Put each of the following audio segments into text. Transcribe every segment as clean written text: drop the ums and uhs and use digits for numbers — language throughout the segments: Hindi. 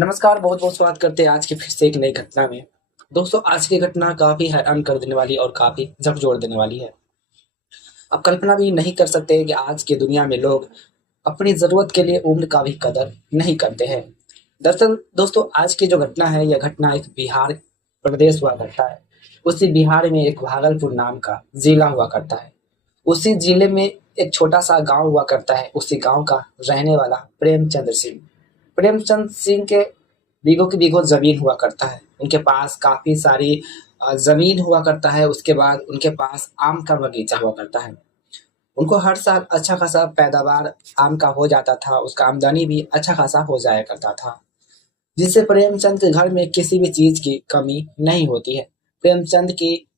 नमस्कार, बहुत-बहुत स्वागत करते हैं आज की फिर से एक नई घटना में। दोस्तों, आज की घटना काफ़ी हैरान कर देने वाली और काफ़ी झकझोर देने वाली है। आप कल्पना भी नहीं कर सकते कि आज की दुनिया में लोग अपनी ज़रूरत के लिए उम्र का भी कदर नहीं करते हैं। दरअसल दोस्तों, आज की जो घटना है, यह घटना एक बिहार प्रदेश हुआ करता है। उसी बिहार में एक भागलपुर नाम का ज़िला हुआ करता है। उसी ज़िले में एक छोटा-सा गाँव हुआ करता है। उसी गाँव का रहने वाला प्रेमचंद्र सिंह। प्रेमचंद सिंह के बीघों की बीघों ज़मीन हुआ करता है। उनके पास काफ़ी सारी ज़मीन हुआ करता है, उसके बाद उनके पास आम का बगीचा हुआ करता है। उनको हर साल अच्छा खासा पैदावार आम का हो जाता था, उसका आमदनी भी अच्छा खासा हो जाया करता था, जिससे प्रेमचंद के घर में किसी भी चीज़ की कमी नहीं होती है। प्रेमचंद के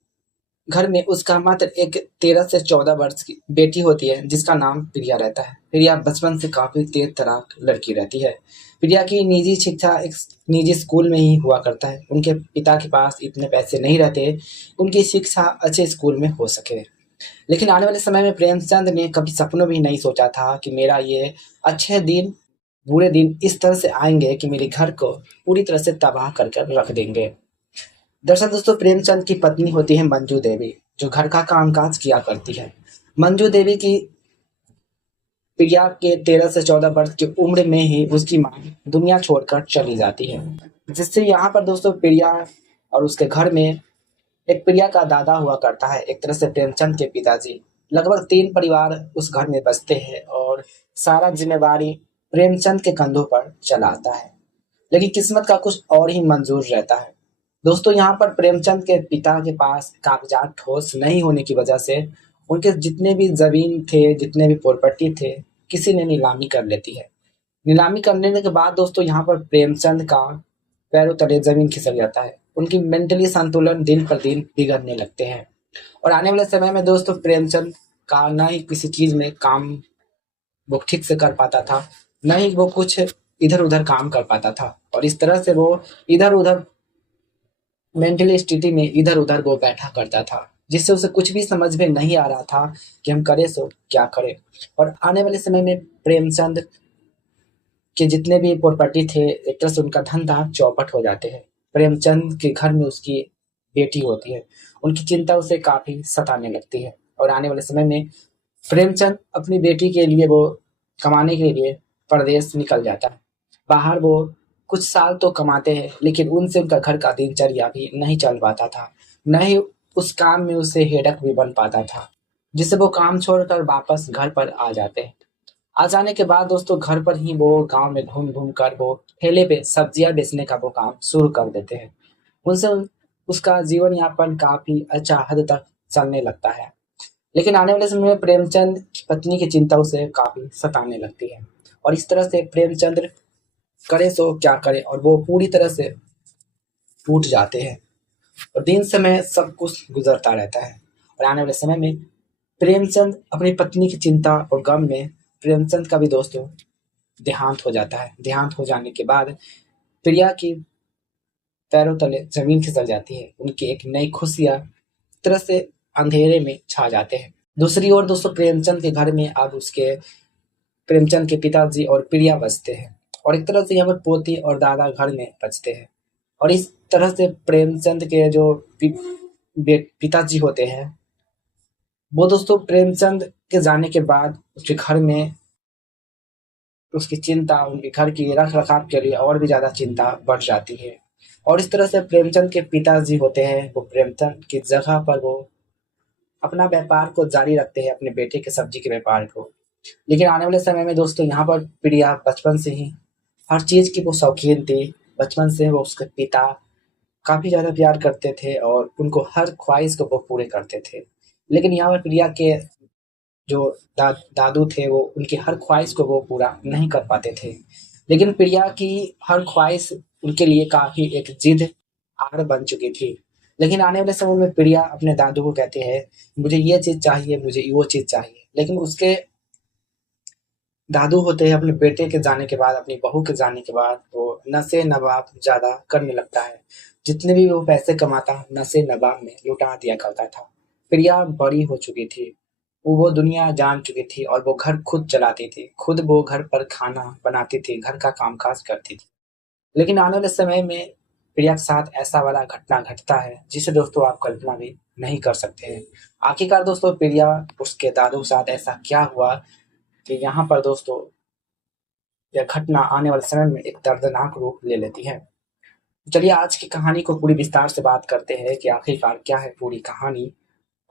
घर में उसका मात्र एक 13 से 14 वर्ष की बेटी होती है, जिसका नाम प्रिया रहता है। प्रिया बचपन से काफ़ी तेज-तर्राक लड़की रहती है। प्रिया की निजी शिक्षा एक निजी स्कूल में ही हुआ करता है। उनके पिता के पास इतने पैसे नहीं रहते, उनकी शिक्षा अच्छे स्कूल में हो सके। लेकिन आने वाले समय में प्रेमचंद ने कभी सपनों भी नहीं सोचा था कि मेरा ये अच्छे दिन, बुरे दिन इस तरह से आएँगे कि मेरे घर को पूरी तरह से तबाह कर कर रख देंगे। दरअसल दोस्तों, प्रेमचंद की पत्नी होती है मंजू देवी, जो घर का कामकाज किया करती है। मंजू देवी की प्रिया के 13 से 14 वर्ष की उम्र में ही उसकी माँ दुनिया छोड़कर चली जाती है, जिससे यहाँ पर दोस्तों प्रिया और उसके घर में एक प्रिया का दादा हुआ करता है, एक तरह से प्रेमचंद के पिताजी। लगभग 3 परिवार उस घर में बसते हैं और सारा ज़िम्मेवारी प्रेमचंद के कंधों पर चला आता है। लेकिन किस्मत का कुछ और ही मंजूर रहता है। दोस्तों, यहाँ पर प्रेमचंद के पिता के पास कागजात ठोस नहीं होने की वजह से उनके जितने भी ज़मीन थे, जितने भी प्रॉपर्टी थे, किसी ने नीलामी कर लेती है। नीलामी करने के बाद दोस्तों, यहाँ पर प्रेमचंद का पैरों तले ज़मीन खिसक जाता है। उनकी मेंटली संतुलन दिन पर दिन बिगड़ने लगते हैं और आने वाले समय में दोस्तों प्रेमचंद का ना ही किसी चीज़ में काम वो ठीक से कर पाता था, ना ही वो कुछ इधर-उधर काम कर पाता था और इस तरह से वो इधर-उधर मेंटली स्थिति में इधर-उधर वो बैठा करता था, जिससे उसे कुछ भी समझ में नहीं आ रहा था कि हम करें सो क्या करें? और आने वाले समय में प्रेमचंद के जितने भी प्रॉपर्टी थे, एक तरह से उनका धंधा चौपट हो जाते हैं। प्रेमचंद के घर में उसकी बेटी होती है, उनकी चिंता उसे काफ़ी सताने लगती है और आने वाले समय में प्रेमचंद अपनी बेटी के लिए वो कमाने के लिए परदेश निकल जाता है। बाहर वो कुछ साल तो कमाते हैं, लेकिन उनसे उनका घर का दिनचर्या भी नहीं चल पाता था। न ही उस काम में उसे हेडक भी बन पाता था, जिससे वो काम छोड़कर वापस घर पर आ जाते हैं। आ जाने के बाद दोस्तों घर पर ही वो गाँव में घूम-घूम कर वो ठेले पे सब्जियाँ बेचने का वो काम शुरू कर देते हैं। उनसे उसका जीवन यापन काफ़ी अच्छा हद तक चलने लगता है। लेकिन आने वाले समय में प्रेमचंद की पत्नी की चिंता उसे काफ़ी सताने लगती है और इस तरह से प्रेमचंद्र करे सो क्या करे और वो पूरी तरह से टूट जाते हैं और दिन समय सब कुछ गुजरता रहता है और आने वाले समय में प्रेमचंद अपनी पत्नी की चिंता और गम में प्रेमचंद का भी दोस्तों देहांत हो जाता है। देहांत हो जाने के बाद प्रिया की पैरों तले जमीन खिसक जाती है। उनकी एक नई खुशियाँ तरह से अंधेरे में छा जाते हैं। दूसरी ओर दोस्तों प्रेमचंद के घर में अब उसके प्रेमचंद के पिताजी और प्रिया बसते हैं और एक तरह से यहाँ पर पोती और दादा घर में बसते हैं और इस तरह से प्रेमचंद के जो पिताजी होते हैं, वो दोस्तों प्रेमचंद के जाने के बाद उसके घर में उसकी चिंता, उनके घर की रख-रखाव के लिए और भी ज़्यादा चिंता बढ़ जाती है और इस तरह से प्रेमचंद के पिताजी होते हैं, वो प्रेमचंद की जगह पर वो अपना व्यापार को जारी रखते हैं, अपने बेटे के सब्जी के व्यापार को। लेकिन आने वाले समय में दोस्तों यहाँ पर प्रिया बचपन से ही हर चीज़ की वो शौकीन थी। बचपन से वो उसके पिता काफ़ी ज़्यादा प्यार करते थे और उनको हर ख्वाहिश को वो पूरे करते थे। लेकिन यहाँ पर प्रिया के जो दादू थे वो उनकी हर ख्वाहिश को वो पूरा नहीं कर पाते थे। लेकिन प्रिया की हर ख्वाहिश उनके लिए काफ़ी एक ज़िद आड़ बन चुकी थी। लेकिन आने वाले समय में प्रिया अपने दादू को कहती है, मुझे ये चीज़ चाहिए, मुझे वो चीज़ चाहिए। लेकिन उसके दादू होते हैं अपने बेटे के जाने के बाद, अपनी बहू के जाने के बाद वो नशे-नवाब ज़्यादा करने लगता है। जितने भी वो पैसे कमाता, नशे-नवाब में लुटा दिया करता था। प्रिया बड़ी हो चुकी थी, वो दुनिया जान चुकी थी और वो घर खुद चलाती थी। खुद वो घर पर खाना बनाती थी, घर का काम-काज करती थी। लेकिन आने वाले समय में प्रिया के साथ ऐसा वाला घटना घटता है जिसे दोस्तों आप कल्पना भी नहीं कर सकते हैं। आखिरकार दोस्तों प्रिया उसके दादू के साथ ऐसा क्या हुआ कि यहाँ पर दोस्तों यह घटना आने वाले समय में एक दर्दनाक रूप ले लेती है। चलिए आज की कहानी को पूरी विस्तार से बात करते हैं कि आखिरकार क्या है पूरी कहानी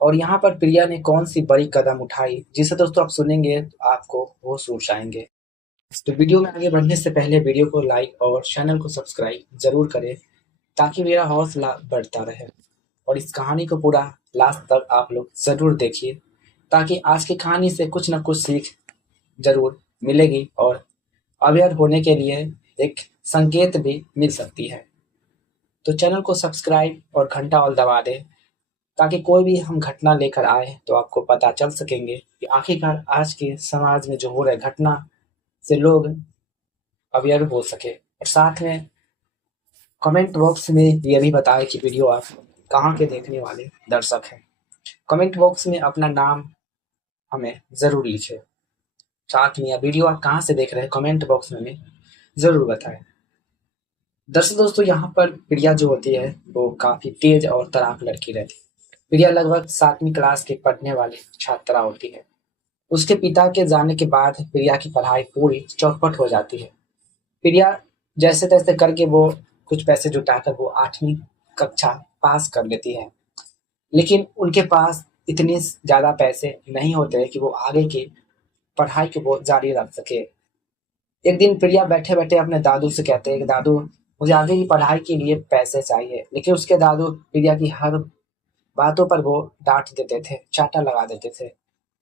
और यहाँ पर प्रिया ने कौन सी बड़ी कदम उठाई जिसे दोस्तों आप सुनेंगे तो आपको होश उड़ आएंगे। तो वीडियो में आगे बढ़ने से पहले वीडियो को लाइक और चैनल को सब्सक्राइब जरूर करें ताकि मेरा हौसला बढ़ता रहे और इस कहानी को पूरा लास्ट तक आप लोग जरूर देखिए ताकि आज की कहानी से कुछ ना कुछ सीख जरूर मिलेगी और अवेयर होने के लिए एक संकेत भी मिल सकती है। तो चैनल को सब्सक्राइब और घंटा ऑल दबा दें ताकि कोई भी हम घटना लेकर आए तो आपको पता चल सकेंगे कि आखिरकार आज के समाज में जो हो रहा है घटना से लोग अवेयर हो सके और साथ में कमेंट बॉक्स में ये भी बताएं कि वीडियो आप कहाँ के देखने वाले दर्शक हैं। कमेंट बॉक्स में अपना नाम हमें ज़रूर लिखें। साथ में यह वीडियो आप कहाँ से देख रहे हैं कमेंट बॉक्स में हमें ज़रूर बताएं। दरअसल दोस्तों यहाँ पर प्रिया जो होती है वो काफ़ी तेज और तड़ाक लड़की रहती है। प्रिया लगभग 7वीं क्लास की पढ़ने वाली छात्रा होती है। उसके पिता के जाने के बाद प्रिया की पढ़ाई पूरी चौपट हो जाती है। प्रिया जैसे तैसे करके वो कुछ पैसे जुटाकर वो 8वीं कक्षा पास कर लेती है, लेकिन उनके पास इतने ज़्यादा पैसे नहीं होते हैं कि वो आगे की पढ़ाई को वो जारी रख सके। एक दिन प्रिया बैठे बैठे अपने दादू से कहते हैं कि दादू मुझे आगे की पढ़ाई के लिए पैसे चाहिए, लेकिन उसके दादू प्रिया की हर बातों पर वो डांट देते थे, चाटा लगा देते थे,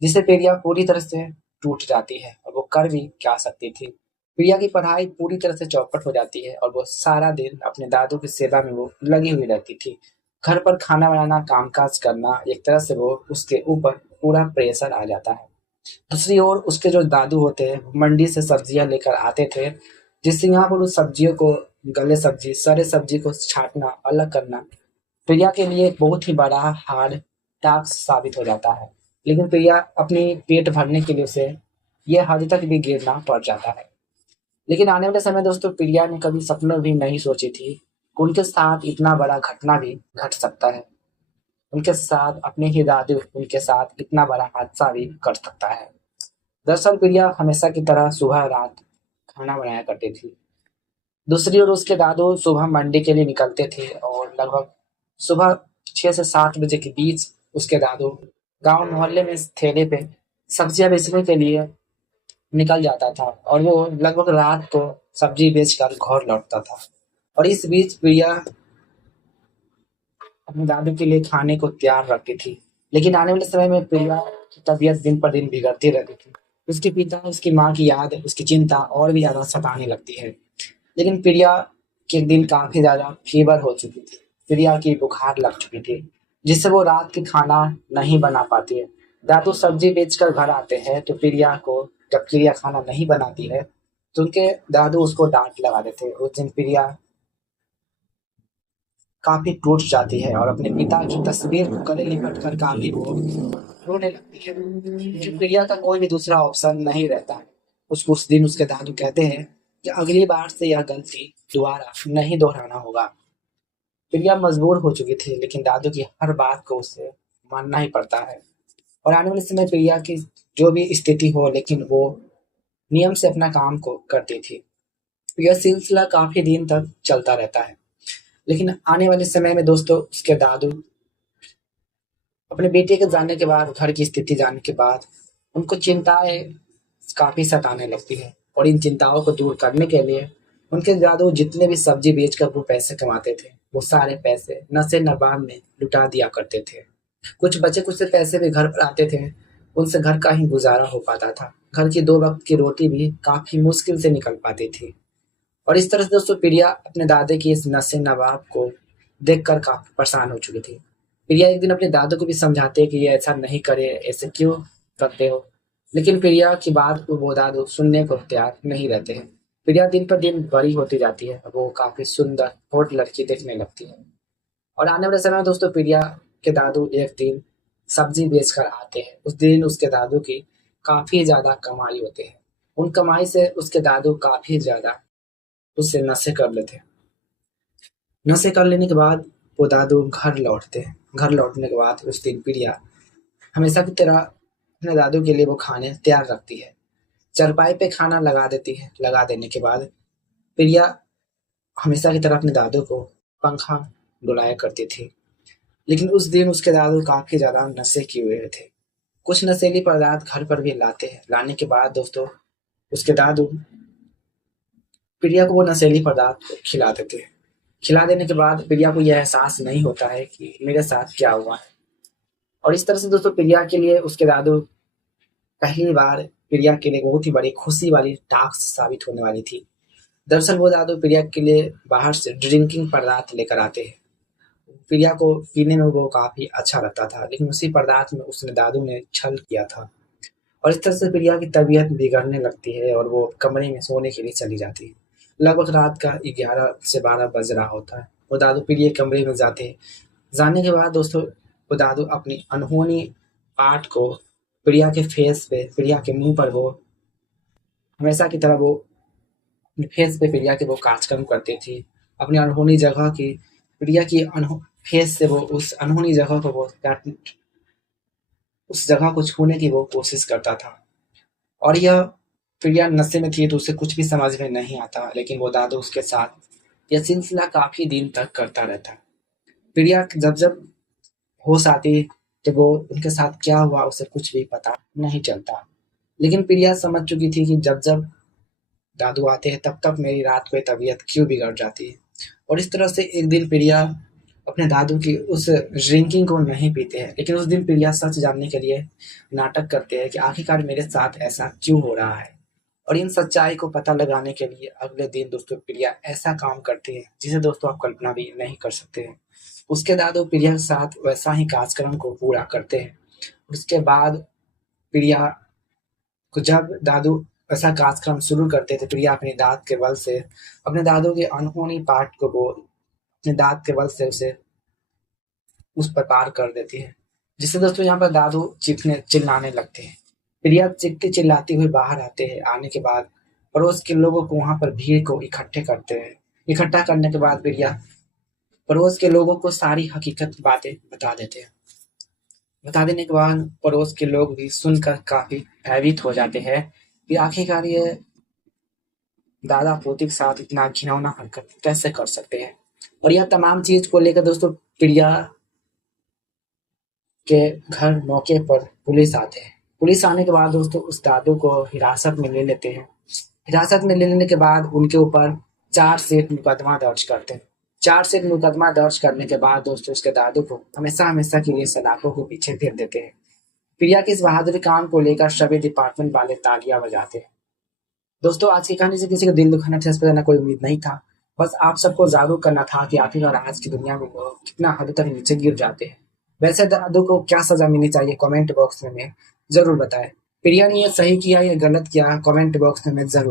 जिससे प्रिया पूरी तरह से टूट जाती है और वो कर भी क्या सकती थी। प्रिया की पढ़ाई पूरी तरह से चौपट हो जाती है और वो सारा दिन अपने दादू की सेवा में वो लगी हुई रहती थी। घर पर खाना बनाना, कामकाज करना, एक तरह से वो उसके ऊपर पूरा प्रेशर आ जाता है। दूसरी ओर उसके जो दादू होते हैं मंडी से सब्जियां लेकर आते थे, जिससे यहाँ पर उस सब्जियों को गले सब्जी सरे सब्जी को छांटना अलग करना प्रिया के लिए एक बहुत ही बड़ा हार्ड टास्क साबित हो जाता है। लेकिन प्रिया अपनी पेट भरने के लिए उसे यह हद तक भी गिरना पड़ जाता है। लेकिन आने वाले समय दोस्तों प्रिया ने कभी सपनों भी नहीं सोची थी कि उनके साथ इतना बड़ा घटना भी घट सकता है। उनके साथ अपने ही दादू उनके साथ इतना बड़ा हादसा भी कर सकता है। दरअसल प्रिया हमेशा की तरह सुबह रात खाना बनाया करती थी। दूसरी ओर उसके दादू सुबह मंडी के लिए निकलते थे और लगभग सुबह 6 से 7 बजे के बीच उसके दादू गांव मोहल्ले में ठेले पे सब्जियां बेचने के लिए निकल जाता था और वो लगभग रात को सब्जी बेचकर घर लौटता था। और इस बीच प्रिया अपने दादू के लिए खाने को तैयार रखती थी। लेकिन आने वाले समय में प्रिया की तबीयत दिन पर दिन बिगड़ती रहती थी। उसके पिता, उसकी माँ की याद, उसकी चिंता और भी ज्यादा सताने लगती है। लेकिन प्रिया के दिन काफी ज्यादा फीवर हो चुकी थी। प्रिया की बुखार लग चुकी थी, जिससे वो रात की खाना नहीं बना पाती है। दादू सब्जी बेचकर घर आते हैं तो प्रिया को, जब प्रिया खाना नहीं बनाती है तो उनके दादू उसको डांट लगा देते हैं। उस दिन प्रिया काफी टूट जाती है और अपने पिता की तस्वीर को गले लिपट कर काफी वो रोने लगती है। लेकिन प्रिया का कोई भी दूसरा ऑप्शन नहीं रहता। उस दिन उसके दादू कहते हैं कि अगली बार से यह गलती दोबारा नहीं दोहराना होगा। प्रिया मजबूर हो चुकी थी, लेकिन दादू की हर बात को उसे मानना ही पड़ता है। और आने वाले समय प्रिया की जो भी स्थिति हो, लेकिन वो नियम से अपना काम को करती थी। यह सिलसिला काफी दिन तक चलता रहता है। लेकिन आने वाले समय में दोस्तों उसके दादू अपने बेटे के जाने के बाद, घर की स्थिति जानने के बाद उनको चिंताएं काफी सताने लगती है और इन चिंताओं को दूर करने के लिए उनके दादू जितने भी सब्जी बेचकर वो पैसे कमाते थे वो सारे पैसे नशे नबाब में लुटा दिया करते थे। कुछ बचे कुछ से पैसे भी घर पर आते थे, उनसे घर का ही गुजारा हो पाता था। घर की 2 वक्त की रोटी भी काफी मुश्किल से निकल पाती थी। और इस तरह से दोस्तों प्रिया अपने दादे की इस नशे नवाब को देखकर काफी परेशान हो चुकी थी। प्रिया एक दिन अपने दादू को भी समझाते कि ये ऐसा नहीं करे, ऐसे क्यों करते हो, लेकिन प्रिया की बात को वो दादू सुनने को तैयार नहीं रहते हैं। प्रिया दिन पर दिन बड़ी होती जाती है, वो काफी सुंदर होट लड़की देखने लगती है। और आने वाले समय में दोस्तों प्रिया के दादू एक दिन सब्जी बेचकर आते हैं। उस दिन उसके दादू की काफी ज्यादा कमाई होती है। उन कमाई से उसके दादू काफी ज्यादा उससे नशे कर लेते। नशे कर लेने के बाद वो दादू घर लौटते हैं। घर लौटने के बाद उस दिन प्रिया हमेशा की तरह अपने दादू के लिए वो खाने तैयार रखती है। चारपाई पे खाना लगा देती है। लगा देने के बाद प्रिया हमेशा की तरह अपने दादू को पंखा डुलाया करती थी। लेकिन उस दिन उसके दादू काफी ज्यादा नशे किए हुए थे। कुछ नशीली पदार्थ घर पर भी लाते हैं। लाने के बाद दोस्तों उसके दादू प्रिया को वो नशीली पदार्थ खिला देते हैं। खिला देने के बाद प्रिया को यह एहसास नहीं होता है कि मेरे साथ क्या हुआ है। और इस तरह से दोस्तों प्रिया के लिए उसके दादू पहली बार प्रिया के लिए बहुत ही बड़ी खुशी वाली टास्क साबित होने वाली थी। दरअसल वो दादू प्रिया के लिए बाहर से ड्रिंकिंग पदार्थ लेकर आते हैं। प्रिया को पीने में वो काफी अच्छा लगता था, लेकिन उसी पदार्थ में उसने दादू ने छल किया था। और इस तरह से प्रिया की तबीयत बिगड़ने लगती है और वो कमरे में सोने के लिए चली जाती है। लगभग रात का 11 से 12 बज रहा होता है। वो दादू प्रिया के कमरे में जाते हैं। जाने के बाद दोस्तों वो दादू अपनी अनहोनी पार्ट को प्रिया के फेस पे, प्रिया के मुंह पर वो हमेशा की तरह वो अपने फेस पे प्रिया के वो कार्यक्रम करती थी। अपनी अनहोनी जगह की प्रिया की फेस से वो उस अनहोनी जगह को वो उस जगह को छूने की वो कोशिश करता था। और यह प्रिया नशे में थी तो उसे कुछ भी समझ में नहीं आता, लेकिन वो दादू उसके साथ यह सिलसिला काफी दिन तक करता रहता। प्रिया जब जब होश आती तो वो उनके साथ क्या हुआ उसे कुछ भी पता नहीं चलता। लेकिन प्रिया समझ चुकी थी कि जब जब दादू आते हैं तब तक मेरी रात को तबीयत क्यों बिगड़ जाती है। और इस तरह से एक दिन प्रिया अपने दादू की उस ड्रिंकिंग को नहीं पीते हैं, लेकिन उस दिन प्रिया सच जानने के लिए नाटक करते हैं कि आखिरकार मेरे साथ ऐसा क्यों हो रहा है। और इन सच्चाई को पता लगाने के लिए अगले दिन दोस्तों प्रिया ऐसा काम करती है जिसे दोस्तों आप कल्पना भी नहीं कर सकते हैं। उसके दादू प्रिया के साथ वैसा ही कार्यक्रम को पूरा करते हैं। उसके बाद प्रिया को जब दादू ऐसा कार्यक्रम शुरू करते थे, प्रिया अपने दांत के बल से अपने दादू के अनहोनी पार्ट को वो अपने दांत के बल से उसे उस पर पार कर देती है, जिससे दोस्तों यहाँ पर दादू चीखने चिल्लाने लगते हैं। प्रिया चीखती चिल्लाती हुई बाहर आते हैं। आने के बाद पड़ोस के लोगों को वहां पर भीड़ को इकट्ठे करते हैं। इकट्ठा करने के बाद प्रिया पड़ोस के लोगों को सारी हकीकत बातें बता देते हैं। बता देने के बाद पड़ोस के लोग भी सुनकर काफी भयभीत हो जाते हैं कि आखिरकार ये दादा पोती के साथ इतना घिनौना हरकत कैसे कर सकते हैं। और यह तमाम चीज को लेकर दोस्तों प्रिया के घर मौके पर पुलिस आते हैं। पुलिस आने के बाद दोस्तों उस दादू को हिरासत में ले लेते हैं। हिरासत में ले लेने के बाद उनके ऊपर चार्जशीट मुकदमा दर्ज करते हैं। चार्जशीट मुकदमा दर्ज करने के बाद दोस्तों उसके दादू को हमेशा हमेशा के लिए सलाखों के पीछे फेर देते हैं। प्रिया के इस बहादुरी काम को लेकर सभी डिपार्टमेंट वाले तालियां बजाते हैं। दोस्तों आज की कहानी से किसी का दिल दुखाना ठेस पहुंचाना कोई उम्मीद नहीं था। बस आप सबको जागरूक करना था कि आखिरकार आज की दुनिया में लोग कितना हद तक नीचे गिर जाते हैं। वैसे दादू को क्या सजा मिलनी चाहिए कमेंट बॉक्स में जरूर बताएं। प्रिया ने यह सही किया या गलत किया कमेंट बॉक्स में जरूर